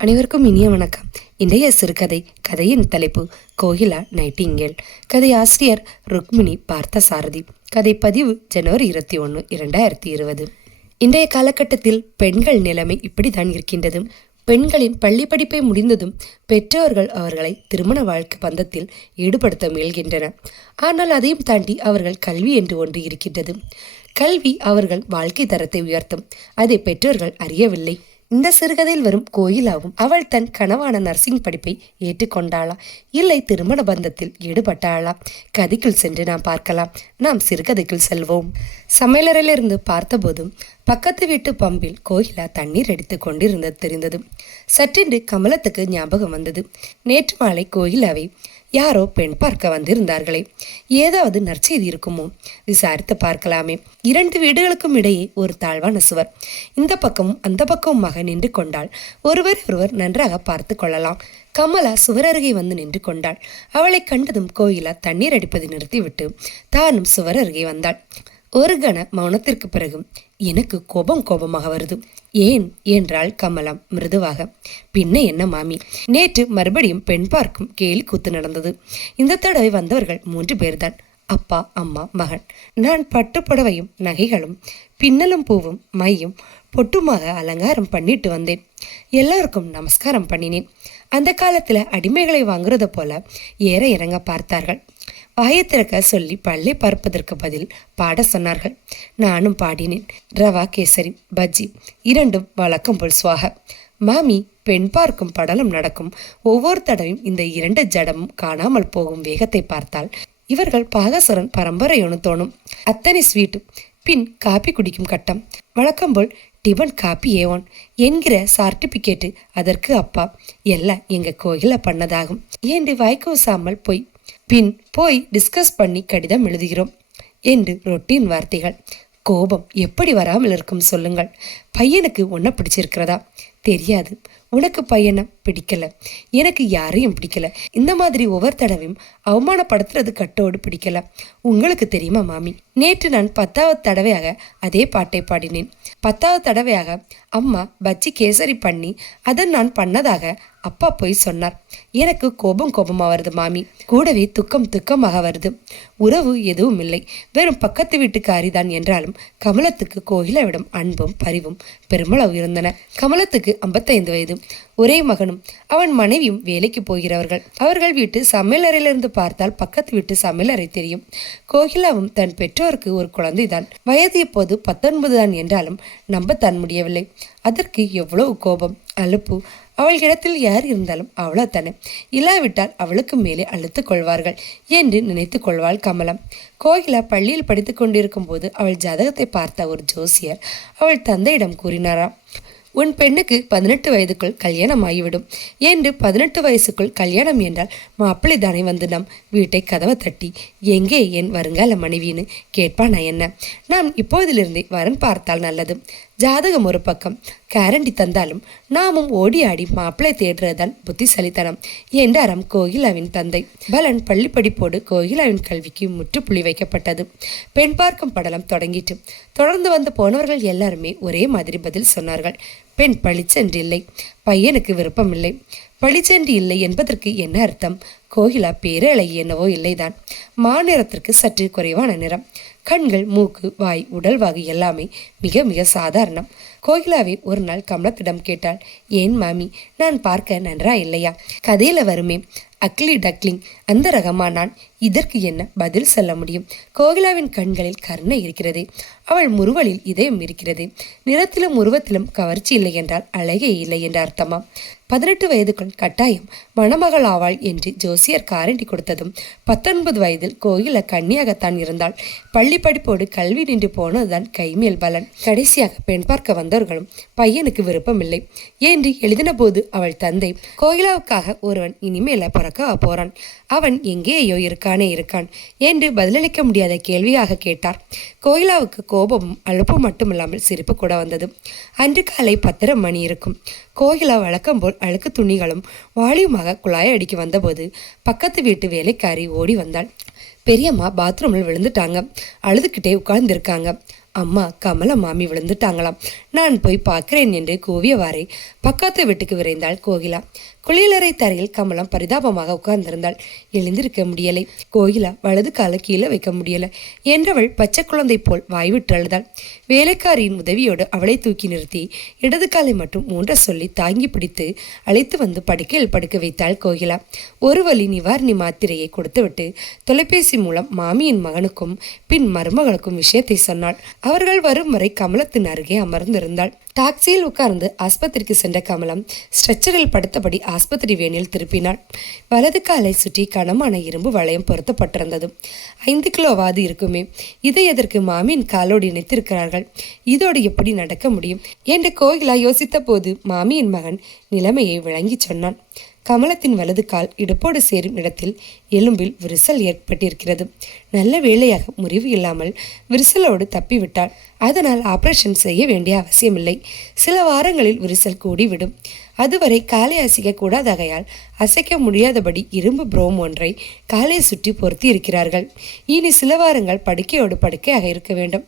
அனைவருக்கும் இனிய வணக்கம். இன்றைய சிறுகதை கதையின் தலைப்பு கோகிலா நைட்டிங்கேல். கதை ஆசிரியர் ருக்மிணி பார்த்த சாரதி கதை பதிவு ஜனவரி இருபத்தி ஒன்று இரண்டாயிரத்தி இருபது. இன்றைய காலகட்டத்தில் பெண்கள் நிலைமை இப்படித்தான் இருக்கின்றது. பெண்களின் பள்ளி படிப்பை முடிந்ததும் பெற்றோர்கள் அவர்களை திருமண வாழ்க்கை பந்தத்தில் ஈடுபடுத்த முயல்கின்றனர் ஆனால் அதையும் தாண்டி அவர்கள் கல்வி என்று ஒன்று இருக்கின்றது. கல்வி அவர்கள் வாழ்க்கை தரத்தை உயர்த்தும். அதை பெற்றோர்கள் அறியவில்லை. இந்த சிறுகதையில் வரும் கோயிலாவும் அவள் தன் கனவான நர்சிங் படிப்பை ஏற்றுக்கொண்டாளா? இல்லை திருமண பந்தத்தில் ஈடுபட்டாளா? கதைக்குள் சென்று நாம் பார்க்கலாம். நாம் சிறுகதைக்குள் செல்வோம். சமையலறையிலிருந்து பார்த்தபோதும் பக்கத்து வீட்டு பம்பில் கோகிலா தண்ணீர் அடித்து கொண்டிருந்தது தெரிந்தது. சற்றென்று கமலத்துக்கு ஞாபகம் வந்தது. நேற்று மாலை கோகிலாவை யாரோ பெண் பார்க்க வந்திருந்தார்களே. ஏதாவது நற்செய்தி இருக்குமோ? விசாரித்து பார்க்கலாமே. இரண்டு வீடுகளுக்கும் இடையே ஒரு தாழ்வான சுவர். இந்த பக்கமும் அந்த பக்கமுமாக நின்று கொண்டாள். ஒருவர் ஒருவர் நன்றாக பார்த்து கொள்ளலாம். கமலா சுவர் அருகே வந்து நின்று கொண்டாள். அவளை கண்டதும் கோயிலா தண்ணீர் அடிப்பதை நிறுத்திவிட்டு தானும் சுவர் அருகே வந்தாள். ஒரு கண மௌனத்திற்கு பிறகு எனக்கு கோபம் கோபமாக வருது. ஏன்? என்றாள் கமலம் மிருதுவாக. பின்ன என்ன மாமி? நேற்று மறுபடியும் பெண் பார்க்கும் கேலி கூத்து நடந்தது. இந்த தடவை வந்தவர்கள் மூன்று பேர்தான். அப்பா அம்மா மகன். நான் பட்டு புடவையும் நகைகளும் பின்னலும் பூவும் மையும் பொட்டுமாக அலங்காரம் பண்ணிட்டு வந்தேன். எல்லாருக்கும் நமஸ்காரம் பண்ணினேன். அந்த காலத்தில் அடிமைகளை வாங்குறத போல ஏற இறங்க பார்த்தார்கள். வாயத்திறக்க சொல்லி பள்ளி பார்ப்பதற்கு பதில் பாட சொன்னார்கள். நானும் பாடினேன். ரவா கேசரி பஜ்ஜி இரண்டும் வழக்கம் போல் சுவாக. மாமி பெண் பார்க்கும் படலம் நடக்கும். ஒவ்வொரு தடவையும் இந்த இரண்டு ஜடமும் காணாமல் போகும் வேகத்தை பார்த்தால் இவர்கள் பாகசுரன் பரம்பரையொன்று தோணும். அத்தனை ஸ்வீட்டு பின் காப்பி குடிக்கும் கட்டம். வழக்கம் போல் டிபன் காப்பி ஏவோன் என்கிற சர்டிபிகேட்டு அதற்கு அப்பா. எல்லாம் எங்க கோயில பண்ணதாகும். ஏண்டு வாய்க்கு சாமல் போய் பின் போய் டிஸ்கஸ் பண்ணி கடிதம் எழுதுகிறோம் என்று ரொட்டீன் வார்த்தைகள். கோபம் எப்படி வராமல் இருக்கும் சொல்லுங்கள். பையனுக்கு ஒன்ன பிடிச்சிருக்கிறதா? தெரியாது. உனக்கு பையனை? பிடிக்கல. எனக்கு யாரையும் பிடிக்கல. இந்த மாதிரி ஒவ்வொரு தடவையும் அவமானப்படுத்துறது கட்டோடு பிடிக்கல. உங்களுக்கு தெரியுமா மாமி? நேற்று நான் பத்தாவது தடவையாக அதே பாட்டை பாடினேன். பத்தாவது தடவையாக அம்மா பச்சி கேசரி பண்ணி அதை நான் பண்ணதாக அப்பா போய் சொன்னார். எனக்கு கோபம் கோபமாக வருது மாமி. கூடவே துக்கம் துக்கமாக வருது. உறவு எதுவும் இல்லை. வெறும் பக்கத்து வீட்டுக்காரி தான் என்றாலும் கமலத்துக்கு கோகிலாவிடம் அன்பும் பரிவும் பெருமளவு இருந்தன. கமலத்துக்கு ஐம்பத்தைந்து வயது. ஒரே மகனும் அவன் மனைவியும் வேலைக்கு போகிறவர்கள். அவர்கள் வீட்டு சமையலறையிலிருந்து பார்த்தால் பக்கத்து வீட்டு சமையலறை தெரியும். கோகிலாவும் தன் பெற்றோருக்கு ஒரு குழந்தைதான். வயது இப்போது பத்தொன்பது தான் என்றாலும் நம்பத்தான் முடியவில்லை. அதற்கு எவ்வளவு கோபம் அலுப்பு. அவள் இடத்தில் யார் இருந்தாலும் அவ்வளோ தானே இல்லாவிட்டால் அவளுக்கு மேலே அழுத்துக் கொள்வார்கள் என்று நினைத்து கொள்வாள் கமலம். கோகிலா பள்ளியில் படித்து கொண்டிருக்கும் போது அவள் ஜாதகத்தை பார்த்த ஒரு ஜோசியர் அவள் தந்தையிடம் கூறினாராம். உன் பெண்ணுக்கு பதினெட்டு வயதுக்குள் கல்யாணம் ஆகிவிடும் என்று பதினெட்டு வயசுக்குள் கல்யாணம் என்றால் மாப்பிள்ளை தானே வந்து நம் வீட்டை கதவை தட்டி எங்கே என் வருங்கால மனைவின்னு? கேட்பானா என்ன? நாம் இப்போதிலிருந்தே வரன் பார்த்தால் நல்லது. ஜாதகம் ஒரு பக்கம். கேரண்டி தந்தாலும் நாமும் ஓடி ஆடி மாப்பிள்ளை தேடுறதுதான் புத்திசலித்தனம். என்றாராம் கோகிலாவின் தந்தை. பலன் பள்ளி படிப்போடு கோகிலாவின் கல்விக்கு முற்றுப்புள்ளி வைக்கப்பட்டது. பெண் பார்க்கும் படலம் தொடங்கிட்டு. தொடர்ந்து வந்து போனவர்கள் எல்லாருமே ஒரே மாதிரி பதில் சொன்னார்கள். பெண் பளிச்சென்று இல்லை பையனுக்கு விருப்பம் இல்லை பளிச்சென்று இல்லை என்பதற்கு என்ன அர்த்தம்? கோகிலா பேரழகி என்னவோ இல்லைதான். மாநிறத்திற்கு சற்று குறைவான நிறம். கண்கள் மூக்கு வாய் உடல்வாகு எல்லாமே மிக மிக சாதாரணம். கோகிலாவை ஒரு நாள் கமலத்திடம் கேட்டாள் ஏன் மாமி நான் பார்க்க நன்றா இல்லையா கதையில வருமே அக்லி டக்லிங் அந்த ரகமா நான் இதற்கு என்ன பதில் சொல்ல முடியும்? கோகிலாவின் கண்களில் கருணை இருக்கிறது. அவள் முருவலில் இதயம் இருக்கிறது. நிறத்திலும் உருவத்திலும் கவர்ச்சி இல்லை என்றால் அழகே இல்லை என்ற அர்த்தமா? பதினெட்டு வயதுக்குள் கட்டாயம் மணமகள் ஆவாள் என்று ஜோசியர் காரண்டி கொடுத்ததும் பத்தொன்பது வயதில் கோயில கன்னியாகத்தான் இருந்தாள். பள்ளி படிப்போடு கல்வி நின்று போனதுதான் கைமேல் பலன். கடைசியாக பெண் பார்க்க வந்தவர்களும் பையனுக்கு விருப்பமில்லை. என்று எழுதின போது அவள் தந்தை கோயிலாவுக்காக ஒருவன் இனிமேல பிறக்க போறான். அவன் எங்கேயோ இருக்கானே இருக்கான் என்று பதிலளிக்க முடியாத கேள்வியாக கேட்டார். கோயிலாவுக்கு கோபமும் அழுப்பும் மட்டுமில்லாமல் சிரிப்பு கூட வந்தது. அன்று காலை பத்தரை மணி இருக்கும். கோகிலா வழக்கம் போல் அழுக்கு துணிகளும் வாலியுமாக குழாய் அடிக்க வந்தபோது பக்கத்து வீட்டு வேலைக்காரி ஓடி வந்தாள். பெரியம்மா பாத்ரூமில் விழுந்துட்டாங்க. அழுதுகிட்டே உட்கார்ந்துருக்காங்க. அம்மா கமல மாமி விழுந்துட்டாங்களாம். நான் போய் பார்க்கிறேன் என்று கூவியவாறே பக்கத்து வீட்டுக்கு விரைந்தாள் கோகிலா. குளியலறை தரையில் கமலம் பரிதாபமாக உட்கார்ந்திருந்தாள். எழுந்திருக்க முடியலை. கோகிலா வலது கால கீழே வைக்க முடியல என்றவள் பச்சை குழந்தை போல் வாய்விட்டு அழுதாள். வேலைக்காரியின் உதவியோடு அவளை தூக்கி நிறுத்தி இடது காலை மட்டும் மூன்ற சொல்லி தாங்கி பிடித்து அழைத்து வந்து படுக்கையில் படுக்க வைத்தாள் கோகிலா. ஒரு வழி நிவாரணி மாத்திரையை கொடுத்துவிட்டு தொலைபேசி மூலம் மாமியின் மகனுக்கும் பின் மருமகளுக்கும் விஷயத்தை சொன்னாள். அவர்கள் வரும் வரை கமலத்தின் அருகே அமர்ந்திருந்தாள். டாக்ஸியில் உட்கார்ந்து ஆஸ்பத்திரிக்கு சென்ற கமலம் ஸ்ட்ரெச்சரில் படுத்தபடி ஆஸ்பத்திரி வேனில் திருப்பினாள். வலது காலை சுற்றி கனமான இரும்பு வளையம் பொருத்தப்பட்டிருந்தது. ஐந்து கிலோவாது இருக்குமே இதை எதற்கு மாமியின் காலோடு இணைத்திருக்கிறார்கள் இதோடு எப்படி நடக்க முடியும்? என்று கோகிலா யோசித்த போது மாமியின் மகன் நிலைமையை விளங்கி சொன்னான். கமலத்தின் வலது கால் இடுப்போடு சேரும் இடத்தில் எலும்பில் விரிசல் ஏற்பட்டிருக்கிறது. நல்ல வேளையாக முறிவு இல்லாமல் விரிசலோடு தப்பிவிட்டாள் அதனால் ஆபரேஷன் செய்ய வேண்டிய அவசியமில்லை. சில வாரங்களில் விரிசல் கூடிவிடும். அதுவரை காலை அசைக்க கூடாதகையால் அசைக்க முடியாதபடி இரும்பு புரோம் ஒன்றை காலை சுற்றி பொருத்தி இருக்கிறார்கள் இனி சில வாரங்கள் படுக்கையோடு படுக்கையாக இருக்க வேண்டும்.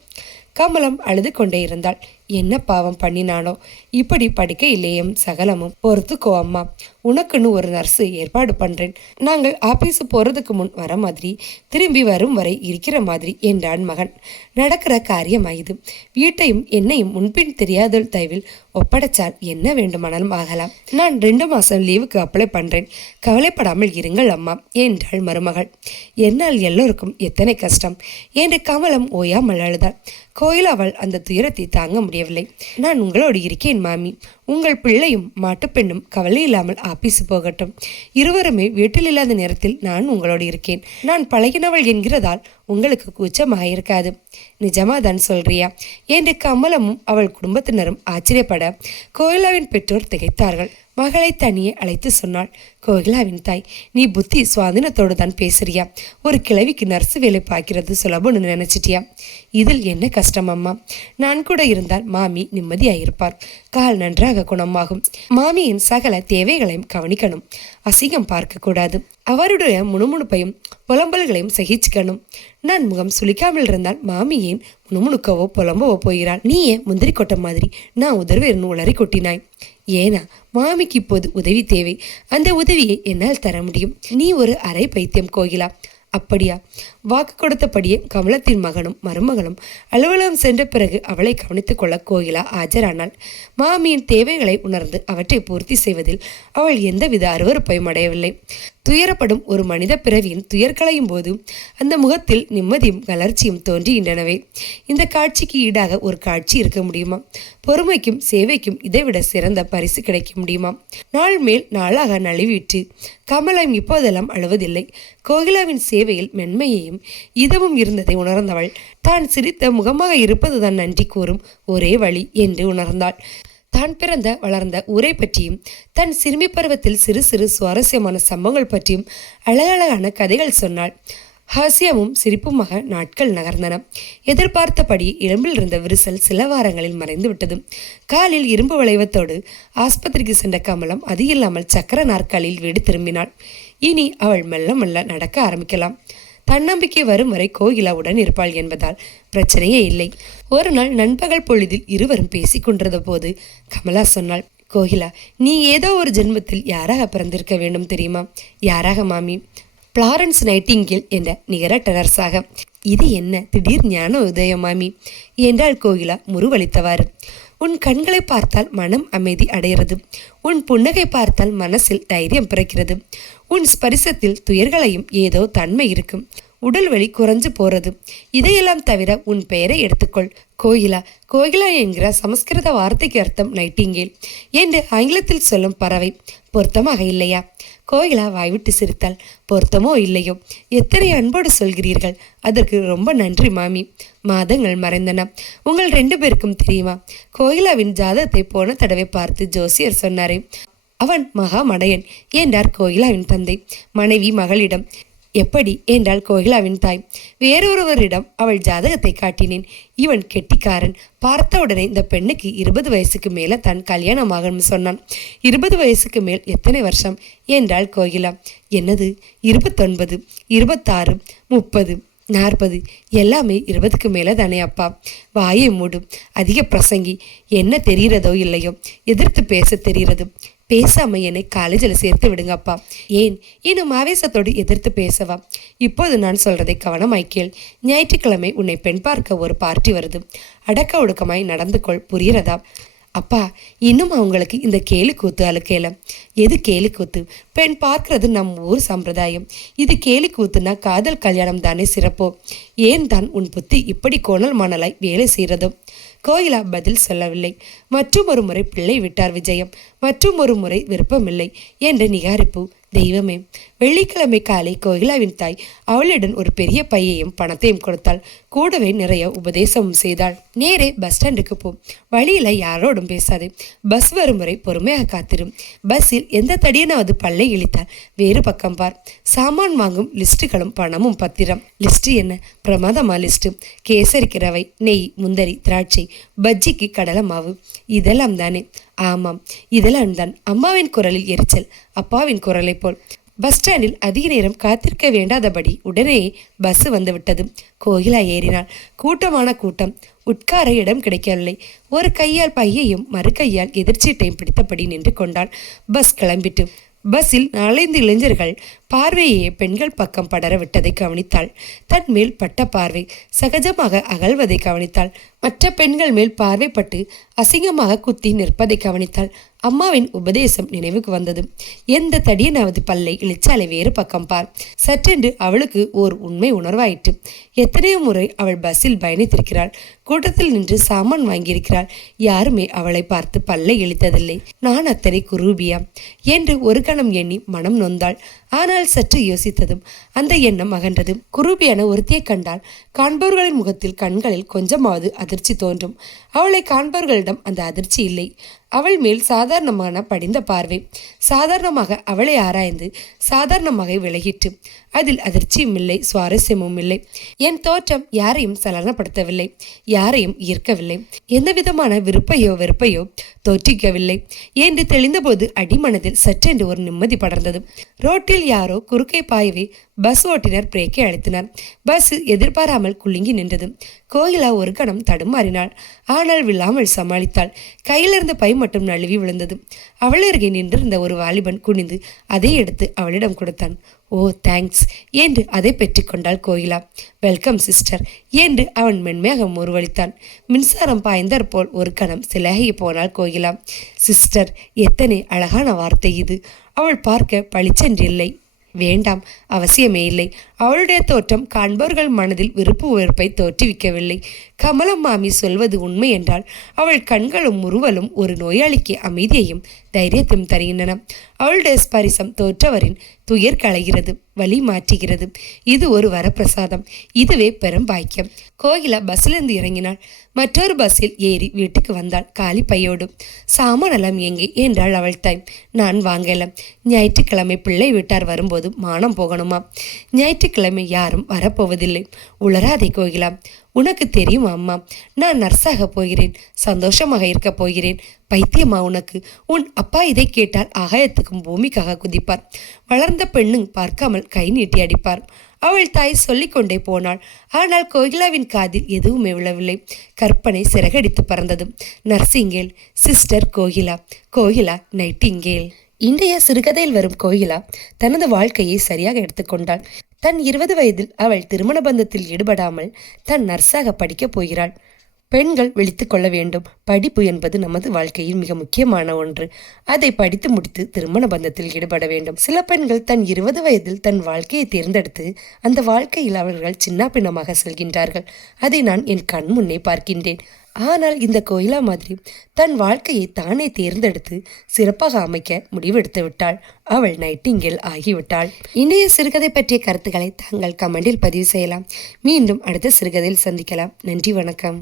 கமலம் அழுது கொண்டே இருந்தாள். என்ன பாவம் பண்ணினானோ? இப்படி படுக்க இல்லையும் சகலமும். பொறுத்துக்கோ அம்மா. உனக்குன்னு ஒரு நர்ஸு ஏற்பாடு பண்ணுறேன் நாங்கள் ஆஃபீஸு போகிறதுக்கு முன் வர மாதிரி திரும்பி வரும் வரை இருக்கிற மாதிரி என்றான் மகன். நடக்கிற காரியம் இது வீட்டையும் என்னையும் முன்பின் தெரியாத தயவில் ஒப்படைச்சால் என்ன வேண்டுமானாலும் ஆகலாம். நான் ரெண்டு மாதம் லீவுக்கு அப்ளை பண்ணுறேன் கவலைப்படாமல் இருங்கள் அம்மா என்றாள் மருமகள். என்னால் எல்லோருக்கும் எத்தனை கஷ்டம்? என்று கமலம் ஓயாமல் அழுதாள். கோயில் அவள் அந்த துயரத்தை தாங்க முடியவில்லை நான் உங்களோடு இருக்கேன் மாமி. உங்கள் பிள்ளையும் மாட்டுப்பெண்ணும் கவலை இல்லாமல் ஆபீஸ் போகட்டும். இருவருமே வீட்டில் இல்லாத நேரத்தில் நான் உங்களோடு இருக்கேன். நான் பழகினவள் என்கிறதால் உங்களுக்கு கூச்சமாக இருக்காது. நிஜமா தான் சொல்றியா? என்று கமலமும் அவள் குடும்பத்தினரும் ஆச்சரியப்பட கோயிலாவின் பெற்றோர் திகைத்தார்கள். மகளை தனியே அழைத்து சொன்னாள். கோகிலாவின் தாய் நீ புத்தி சுவாதீனத்தோடு தான் பேசுறியா? ஒரு கிழவிக்கு நர்ஸு வேலை பார்க்கிறது சுலபம்னு நினைச்சிட்டியா? இதில் என்ன கஷ்டம் அம்மா? நான் கூட இருந்தால் மாமி நிம்மதியாயிருப்பார். கால் நன்றாக குணமாகும். மாமியின் சகல தேவைகளையும் கவனிக்கணும். அசிங்கம் பார்க்கக்கூடாது. அவருடைய முணுமுணுப்பையும் புலம்பல்களையும் சகிச்சுக்கணும். நான் முகம் சுளிக்காமல் இருந்தால் மாமியின் ஏன் புலம்பவோ போகிறாள். நீயே முந்திரி கொட்ட மாதிரி. நான் உதர்வேர்னு உளறி கொட்டினாய். ஏனா மாமிக்கு இப்போது உதவி தேவை. அந்த உதவியை என்னால் தர முடியும். நீ ஒரு அரை பைத்தியம் கோகிலா. அப்படியா? வாக்கு கொடுத்தபடியே கமலத்தின் மகனும் மருமகளும் அலுவலகம் சென்ற பிறகு அவளை கவனித்துக் கொள்ள கோகிலா ஆஜரானாள். மாமியின் தேவைகளை உணர்ந்து அவற்றை பூர்த்தி செய்வதில் அவள் எந்தவித அருவறுப்பையும் அடையவில்லை. துயரப்படும் ஒரு மனித பிறவியின் துயர்களையும் போது அந்த முகத்தில் நிம்மதியும் வளர்ச்சியும் தோன்றுகின்றனவே. இந்த காட்சிக்கு ஈடாக ஒரு காட்சி இருக்க முடியுமா? பொறுமைக்கும் சேவைக்கும் இதைவிட சிறந்த பரிசு கிடைக்க முடியுமா? நாள் மேல் நாளாக நழுவிட்டு கமலம் இப்போதெல்லாம் அழுவதில்லை. கோகிலாவின் சேவையில் மென்மையையும் இதமும் இருந்ததை உணர்ந்தவள். தான் சிரித்த முகமாக இருப்பதுதான் நன்றி கூறும் ஒரே வழி என்று உணர்ந்தாள். தான் பிறந்த வளர்ந்த ஊரை பற்றியும் தன் சிறுமி பருவத்தில் சிறு சிறு சுவாரஸ்யமான சம்பவங்கள் பற்றியும் அழகழகான கதைகள் சொன்னாள். ஹாசியமும் சிரிப்புமாக நாட்கள் நகர்ந்தன. எதிர்பார்த்தபடி இரும்பில் இருந்த விரிசல் சில வாரங்களில் மறைந்து விட்டது. காலில் இரும்பு வளைவத்தோடு ஆஸ்பத்திரிக்கு சென்ற கமலம் அது இல்லாமல் சக்கர நாற்காலில் வீடு திரும்பினாள். இனி அவள் மெல்ல மெல்ல நடக்க ஆரம்பிக்கலாம். தன்னம்பிக்கை வரும் வரை கோகிலாவுடன் இருப்பாள் என்பதால் பிரச்சனையே இல்லை. ஒரு நாள் நண்பகல் பொழுதில் இருவரும் பேசிக் கொண்டிருந்த போது கமலா சொன்னாள் கோகிலா நீ ஏதோ ஒரு ஜென்மத்தில் யாராக பிறந்திருக்க வேண்டும் தெரியுமா? யாராக மாமி? பிளாரன்ஸ் நைட்டிங்கில் என்ற நிகர டெரர்ஸாக. இது என்ன? திடீர் ஞான உதயம் மாமி? என்றாள் கோகிலா முருவளித்தவாறு உன் கண்களை பார்த்தால் மனம் அமைதி அடைகிறது. உன் புன்னகை பார்த்தால் மனசில் தைரியம் பிறக்கிறது. உன் ஸ்பரிசத்தில் துயர்களையும் ஏதோ தன்மை இருக்கும். உடல் வலி குறைஞ்சு போறது. இதையெல்லாம் தவிர உன் பெயரை எடுத்துக்கொள். கோயிலா கோகிலா என்கிற சமஸ்கிருத வார்த்தைக்கு அர்த்தம் நைட்டிங்கேல். என்று ஆங்கிலத்தில் சொல்லும் பறவை பொருத்தமாக இல்லையா? கோயிலா வாய்விட்டு சிரித்தாள். பொருத்தமோ இல்லையோ? எத்தனை அன்போடு சொல்கிறீர்கள்? அதற்கு ரொம்ப நன்றி மாமி. மாதங்கள் மறைந்தன. உங்கள் ரெண்டு பேருக்கும் தெரியுமா? கோயிலாவின் ஜாதகத்தை போன தடவை பார்த்து ஜோசியர் சொன்னாரே. அவன் மகா மடையன். என்றார் கோயிலாவின் தந்தை? மனைவி மகளிடம். எப்படி என்றாள் கோகிலாவின் தாய். வேறொருவரிடம் அவள் ஜாதகத்தை காட்டினேன். இவன் கெட்டிக்காரன். பார்த்தவுடனே இந்த பெண்ணுக்கு இருபது வயசுக்கு மேல தான் கல்யாணமாகணும்னு சொன்னான். இருபது வயசுக்கு மேல் எத்தனை வருஷம்? என்றாள் கோகிலா. என்னது? இருபத்தொன்பது இருபத்தாறு முப்பது நாற்பது. எல்லாமே இருபதுக்கு மேலே தானே அப்பா. வாயை மூடும் அதிக பிரசங்கி. என்ன தெரிகிறதோ இல்லையோ? எதிர்த்து பேச தெரிகிறது. பேசாம என்னை காலேஜில் சேர்த்து விடுங்கப்பா. ஏன்? இன்னும் ஆவேசத்தோடு எதிர்த்து பேசவா. இப்போது நான் சொல்றதை கவனமாய் கேள். ஞாயிற்றுக்கிழமை உன்னை பெண் பார்க்க ஒரு பார்ட்டி வருது. அடக்க ஒடுக்கமாய் நடந்து கொள். புரிகிறதா? அப்பா இன்னும் அவங்களுக்கு இந்த கேலி கூத்து அழுக்கையில எது கேலி கூத்து? பெண் பார்க்கறது நம் ஊர் சம்பிரதாயம். இது கேலி கூத்துனா காதல் கல்யாணம் தானே சிறப்போ. ஏன் தான் உன் புத்தி இப்படி கோணல் மணலாய் வேலை செய்கிறதும் கோயிலா பதில் சொல்லவில்லை. மற்றும் ஒரு முறை பிள்ளை விட்டார் விஜயம். மற்றும் ஒரு முறை விருப்பமில்லை. என்று நிகாரிப்பு. தெய்வமே வெள்ளிக்கிழமை காலை கோகிலாவின் தாய் அவளிடம் ஒரு பெரிய பையையும் பணத்தையும் கொடுத்தாள். கூடவே நிறைய உபதேசமும் செய்தாள். நேரே பஸ் ஸ்டாண்டுக்கு போ. வழியில் யாரோடும் பேசாது. பஸ் வரும் வரை பொறுமையாக காத்திரும். பஸ்ஸில் எந்த தடியனாவது பல்லை இழித்தால் வேறு பக்கம் பார். சாமான் வாங்கும் லிஸ்ட்டுகளும் பணமும் பத்திரம். லிஸ்ட்டு என்ன? பிரமாதமா லிஸ்ட்டு. கேசரிக்கு ரவை நெய் முந்தரி திராட்சை பஜ்ஜிக்கு கடலை மாவு. இதெல்லாம் தானே. ஆமாம் இதெல்லாம் தான். அம்மாவின் குரலில் எரிச்சல் அப்பாவின் குரலை போல். பஸ் ஸ்டாண்டில் அதிக நேரம் காத்திருக்க வேண்டாதபடி உடனே பஸ் வந்துவிட்டது. கோகிலா கோயிலா ஏறினாள். கூட்டமான கூட்டம். உட்கார இடம் கிடைக்கவில்லை. ஒரு கையால் பையையும் மறு கையால் எதிர்ச்சீட்டையும் பிடித்தபடி நின்று கொண்டாள். பஸ் கிளம்பிட்டு. பஸ்ஸில் நாலைந்து இளைஞர்கள் பார்வையே பெண்கள் பக்கம் படர விட்டதை கவனித்தாள். தன் மேல் பட்ட பார்வை சகஜமாக அகழ்வதை கவனித்தாள். மற்ற பெண்கள் மேல் பார்வைப்பட்டு அசிங்கமாக குத்தி நிற்பதை கவனித்தாள். அம்மாவின் உபதேசம் நினைவுக்கு வந்தது. எந்த தடியனாவது பல்லை இழிச்சாலை வேறு பக்கம் பார். சற்றென்று அவளுக்கு ஓர் உண்மை உணர்வாயிற்று. எத்தனையோ முறை அவள் பஸ்ஸில் பயணித்திருக்கிறாள். கூட்டத்தில் நின்று சாமான் வாங்கியிருக்கிறாள். யாருமே அவளை பார்த்து பல்லை இழித்ததில்லை நான் அத்தனை குரூபியா? என்று ஒரு கணம் எண்ணி மனம் நொந்தாள். ஆனால் சற்று யோசித்ததும் அந்த எண்ணம் அகன்றதும் குரூபியான ஒருத்தியை கண்டால் காண்பவர்களின் முகத்தில் கண்களில் கொஞ்சமாவது அதிர்ச்சி தோன்றும். அவளை காண்பவர்களிடம் அந்த அதிர்ச்சி இல்லை. அவள் மேல் சாதாரணமான படிந்த பார்வை. சாதாரணமாக அவளை ஆராய்ந்து சாதாரணமாக விலகிற்று. அதில் அதிர்ச்சியும் இல்லை சுவாரஸ்யமும் இல்லை. என் தோற்றம் யாரையும் சலனப்படுத்தவில்லை யாரையும் ஈர்க்கவில்லை. எந்த விதமான விருப்பையோ வெறுப்பையோ தோற்றிக்கவில்லை என்று தெளிந்தபோது அடிமனதில் சற்றென்று ஒரு நிம்மதி படர்ந்தது. ரோட்டில் யாரோ குறுக்கை பாயவே பஸ் ஓட்டினர் பிரேக்கை அழுத்தினார். பஸ் எதிர்பாராமல் குலுங்கி நின்றது. கோயிலா ஒரு கணம் தடுமாறினாள். ஆனால் விழாமல் சமாளித்தாள். கையிலிருந்த பை மட்டும் நழுவி விழுந்தது. அவள் அருகே நின்றிருந்த ஒரு வாலிபன் குனிந்து அதை எடுத்து அவளிடம் கொடுத்தான். ஓ தேங்க்ஸ் என்று அதை பெற்றுக்கொண்டாள் கோயிலா வெல்கம் சிஸ்டர் என்று அவன் மென்மையாக முருவளித்தான் மின்சாரம் பாய்ந்தார் போல் ஒரு கணம் சிலகி போனாள் கோயிலா சிஸ்டர் எத்தனை அழகான வார்த்தை இது. அவள் பார்க்க பளிச்சென்றில்லை. வேண்டாம் அவசியமே இல்லை. அவளுடைய தோற்றம் காண்பவர்கள் மனதில் விருப்பு வெறுப்பை தோற்றுவிக்கவில்லை. கமலம் மாமி சொல்வது உண்மை என்றால் அவள் கண்களும் உருவலும் ஒரு நோயாளிக்கு அமைதியையும் தைரியத்தையும் தருகின்றன. அவளுடைய ஸ்பரிசம் தோற்றவரின் துயர் களைகிறது வழி மாற்றுகிறது. இது ஒரு வரப்பிரசாதம். இதுவே பெரும் பாக்கியம். கோகிலா பஸ்ஸிலிருந்து இறங்கினாள். மற்றொரு பஸ்ஸில் ஏறி வீட்டுக்கு வந்தாள் காலி பையோடு சாமானெல்லாம் எங்கே? என்றாள் அவள் தாய். நான் வாங்கலாம் ஞாயிற்றுக்கிழமை பிள்ளை வீட்டார் வரும்போது மானம் போகணுமா? ஞாயிற்றுக்கிழமை யாரும் வரப்போவதில்லை. உளராதே கோகிலா. உனக்கு தெரியும் அம்மா நான் நர்ஸாக போகிறேன் சந்தோஷமாக இருக்க போகிறேன். பைத்தியமா உனக்கு? உன் அப்பா இதை கேட்டால் ஆகாயத்துக்கும் பூமிக்காக குதிப்பார். வளர்ந்த பெண்ணும் பார்க்காமல் கை நீட்டி அடிப்பார். அவள் தாய் சொல்லிக்கொண்டே போனாள். ஆனால் கோகிலாவின் காதில் எதுவுமே விழவில்லை. கற்பனை சிறகடித்து பறந்தது. நர்சிங்கேல் சிஸ்டர் கோகிலா கோகிலா நைட்டிங்கேல். இன்றைய சிறுகதையில் வரும் கோகிலா தனது வாழ்க்கையை சரியாக எடுத்துக்கொண்டாள் தன் இருபது வயதில் அவள் திருமண பந்தத்தில் ஈடுபடாமல் தன் நர்ஸாக படிக்கப் போகிறாள். பெண்கள் விழித்து கொள்ள வேண்டும். படிப்பு என்பது நமது வாழ்க்கையில் மிக முக்கியமான ஒன்று. அதை படித்து முடித்து திருமண பந்தத்தில் ஈடுபட வேண்டும். சில பெண்கள் தன் இருபது வயதில் தன் வாழ்க்கையை தேர்ந்தெடுத்து அந்த வாழ்க்கையில் அவர்கள் சின்ன பின்னமாக செல்கின்றார்கள். அதை நான் என் கண் முன்னே பார்க்கின்றேன். ஆனால் இந்த கோயிலா மாதிரி தன் வாழ்க்கையை தானே தேர்ந்தெடுத்து சிறப்பாக அமைக்க முடிவெடுத்து விட்டாள். அவள் நைட்டிங்கில் ஆகிவிட்டாள். இன்றைய சிறுகதை பற்றிய கருத்துக்களை தாங்கள் கமெண்டில் பதிவு செய்யலாம். மீண்டும் அடுத்த சிறுகதையில் சந்திக்கலாம். நன்றி வணக்கம்.